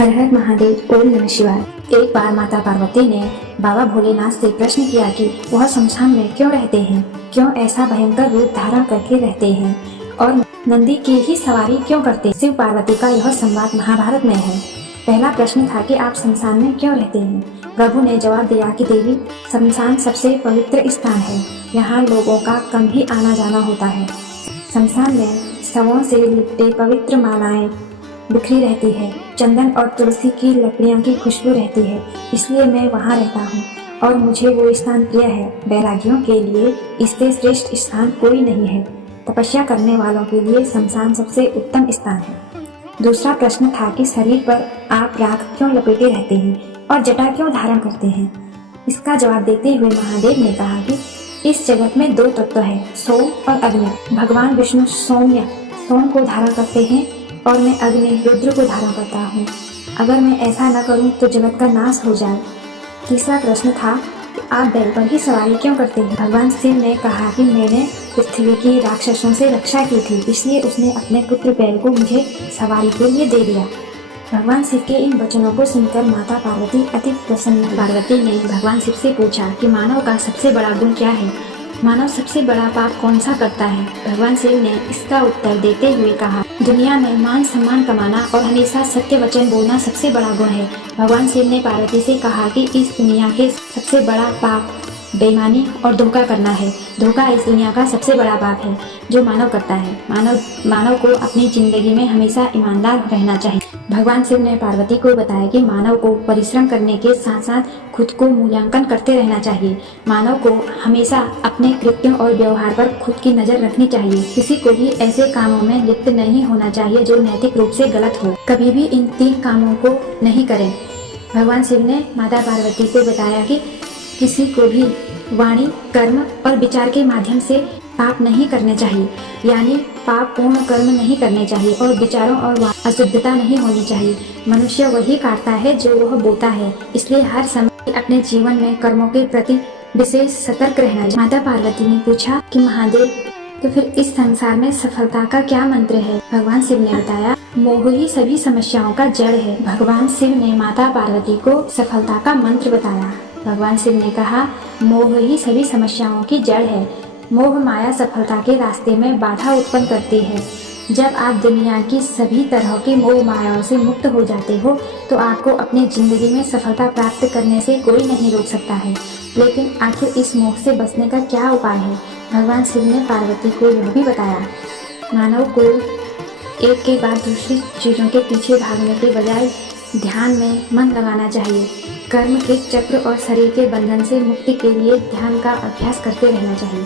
हर हर महादेव। ओम नमः शिवाय। एक बार माता पार्वती ने बाबा भोलेनाथ से प्रश्न किया कि वह शमशान में क्यों रहते हैं, क्यों ऐसा भयंकर रूप धारण करके रहते हैं और नंदी की ही सवारी क्यों करते हैं। शिव पार्वती का यह संवाद महाभारत में है। पहला प्रश्न था कि आप शमशान में क्यों रहते हैं। प्रभु ने जवाब दिया कि देवी, शमशान सबसे पवित्र स्थान है। यहाँ लोगों का कम ही आना जाना होता है। शमशान में शवों से लिपटे पवित्र मालाएं बिखरी रहती है, चंदन और तुलसी की लकड़ियां की खुशबू रहती है, इसलिए मैं वहाँ रहता हूँ और मुझे वो स्थान प्रिय है। बैरागियों के लिए इससे श्रेष्ठ स्थान कोई नहीं है। तपस्या करने वालों के लिए शमशान सबसे उत्तम स्थान है। दूसरा प्रश्न था कि शरीर पर आप राख क्यों लपेटे रहते हैं और जटा क्यों धारण करते हैं। इसका जवाब देते हुए महादेव ने कहा कि इस जगत में दो तत्व है, सोम और अग्नि। भगवान विष्णु सोम को धारण करते हैं और मैं अग्नि रुद्र को धारण करता हूँ। अगर मैं ऐसा न करूँ तो जगत का नाश हो जाए। तीसरा प्रश्न था कि आप बैल पर ही सवारी क्यों करते हैं। भगवान शिव ने कहा कि मैंने पृथ्वी की राक्षसों से रक्षा की थी, इसलिए उसने अपने पुत्र बैल को मुझे सवारी के लिए दे दिया। भगवान शिव के इन वचनों को सुनकर माता पार्वती अति प्रसन्न हुई। पार्वती ने भगवान शिव से पूछा कि मानव का सबसे बड़ा गुण क्या है, मानव सबसे बड़ा पाप कौन सा करता है। भगवान शिव ने इसका उत्तर देते हुए कहा, दुनिया में मान सम्मान कमाना और हमेशा सत्य वचन बोलना सबसे बड़ा गुण है। भगवान शिव ने पार्वती से कहा कि इस दुनिया के सबसे बड़ा पाप बेईमानी और धोखा करना है। धोखा इस दुनिया का सबसे बड़ा पाप है जो मानव करता है। मानव को अपनी जिंदगी में हमेशा ईमानदार रहना चाहिए। भगवान शिव ने पार्वती को बताया कि मानव को परिश्रम करने के साथ साथ खुद को मूल्यांकन करते रहना चाहिए। मानव को हमेशा अपने कृत्यों और व्यवहार पर खुद की नजर रखनी चाहिए। किसी को भी ऐसे कामों में लिप्त नहीं होना चाहिए जो नैतिक रूप से गलत हो। कभी भी इन 3 कामों को नहीं करें। भगवान शिव ने माता पार्वती को बताया कि किसी को भी वाणी, कर्म और विचार के माध्यम से पाप नहीं करने चाहिए, यानी पाप पूर्ण कर्म नहीं करने चाहिए और विचारों और अशुद्धता नहीं होनी चाहिए। मनुष्य वही काटता है जो वह बोता है, इसलिए हर समय अपने जीवन में कर्मों के प्रति विशेष सतर्क रहना चाहिए। माता पार्वती ने पूछा कि महादेव, तो फिर इस संसार में सफलता का क्या मंत्र है। भगवान शिव ने बताया, मोह ही सभी समस्याओं का जड़ है। भगवान शिव ने माता पार्वती को सफलता का मंत्र बताया। भगवान शिव ने कहा, मोह ही सभी समस्याओं की जड़ है। मोह माया सफलता के रास्ते में बाधा उत्पन्न करती है। जब आप दुनिया की सभी तरह की मोह मायाओं से मुक्त हो जाते हो तो आपको अपनी जिंदगी में सफलता प्राप्त करने से कोई नहीं रोक सकता है। लेकिन आखिर इस मोह से बचने का क्या उपाय है। भगवान शिव ने पार्वती को यह भी बताया, मानव को एक के बाद दूसरी चीज़ों के पीछे भागने के बजाय ध्यान में मन लगाना चाहिए। कर्म के चक्र और शरीर के बंधन से मुक्ति के लिए ध्यान का अभ्यास करते रहना चाहिए।